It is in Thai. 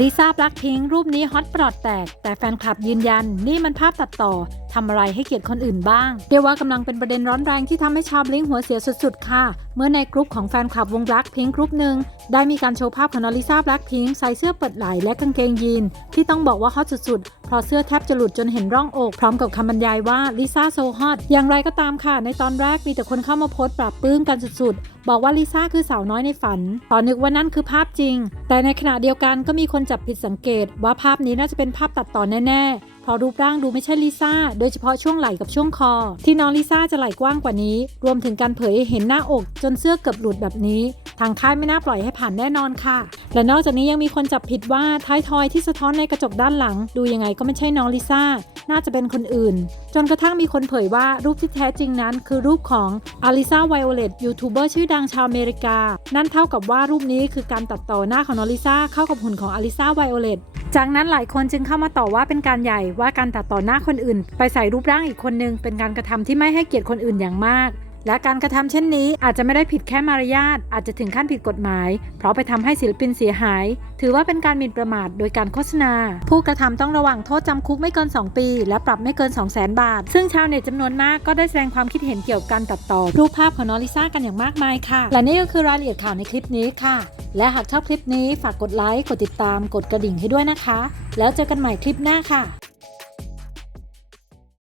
ลิซ่าบลักพิงค์รูปนี้ฮอตปลอดแตก แต่แฟนคลับยืนยัน นี่มันภาพตัดต่อทำอะไรให้เกียรติคนอื่นบ้าง เรียกว่ากำลังเป็นประเด็นร้อนแรงที่ทำให้ชาวบลิงหัวเสียสุดๆ ค่ะ เมื่อในกรุ๊ปของแฟนคลับวงแบลักพิงค์กรุ๊ปหนึ่งได้มีการโชว์ภาพของนอลิซ่าแบล็คพิงค์ใส่เสื้อเปิดไหล่และกางเกงยีนที่ต้องบอกว่าฮอตสุดๆ เพราะเสื้อแทบจะหลุดจนเห็นร่องอก พร้อมกับคำบรรยายว่าลิซ่าโซฮอตอย่างไรก็ตามค่ะ ในตอนแรกมีแต่คนเข้ามาโพสต์ปรับปลื้มกันสุดๆ บอกว่าลิซ่าคือสาวน้อยในฝัน ตอนนึกว่านั่นคือภาพจริง แต่ในขณะเดียวกันก็มีคนจับผิดสังเกต ว่าภาพนี้น่าจะเป็นภาพตัดต่อแน่ๆเพราะรูปร่างดูไม่ใช่ลิซ่า โดยเฉพาะช่วงไหล่กับช่วงคอ ที่น้องลิซ่าจะไหล่กว้างกว่านี้ รวมถึงการเผยเห็นหน้าอกจนเสื้อเกือบหลุดแบบนี้ ทางค่ายไม่น่าปล่อยให้ผ่านแน่นอนค่ะ และนอกจากนี้ยังมีคนจับผิดว่าท้ายทอยที่สะท้อนในกระจกด้านหลัง ดูยังไงก็ไม่ใช่น้องลิซ่าน่าจะเป็นคนอื่น จนกระทั่งมีคนเผยว่ารูปที่แท้จริงนั้น คือรูปของอลิซาไวโอเลตยูทูบเบอร์ชื่อดังชาวอเมริกา นั่นเท่ากับว่ารูปนี้คือการตัดต่อหน้าของน้องลิซ่าเข้ากับหุ่นของอลิซาไวโอเลตจากนั้นหลายคนจึงเข้ามาต่อว่าเป็นการใหญ่ว่าการตัดต่อหน้าคนอื่น ไปใส่รูปร่างอีกคนนึงเป็นการกระทำที่ไม่ให้เกียรติคนอื่นอย่างมาก และการกระทำเช่นนี้อาจจะไม่ได้ผิดแค่มารยาทอาจจะถึงขั้นผิดกฎหมาย เพราะไปทำให้ศิลปินเสียหาย ถือว่าเป็นการหมิ่นประมาทโดยการโฆษณา ผู้กระทำต้องระวังโทษจำคุกไม่เกิน 2 ปี และปรับไม่เกิน 2 0 0 0 0 0 บาท ซึ่งชาวเน็ตจำนวนมากก็ได้แสดงความคิดเห็นเกี่ยวกับการตัดต่อ รูปภาพของน้องลิซ่ากันอย่างมากมายค่ะ และนี่ก็คือรายละเอียดข่าวในคลิปนี้ค่ะ และหากชอบคลิปนี้ฝากกดไลค์กดติดตามกดกระดิ่งให้ด้วยนะคะ แล้วเจอกันใหม่คลิปหน้าค่ะ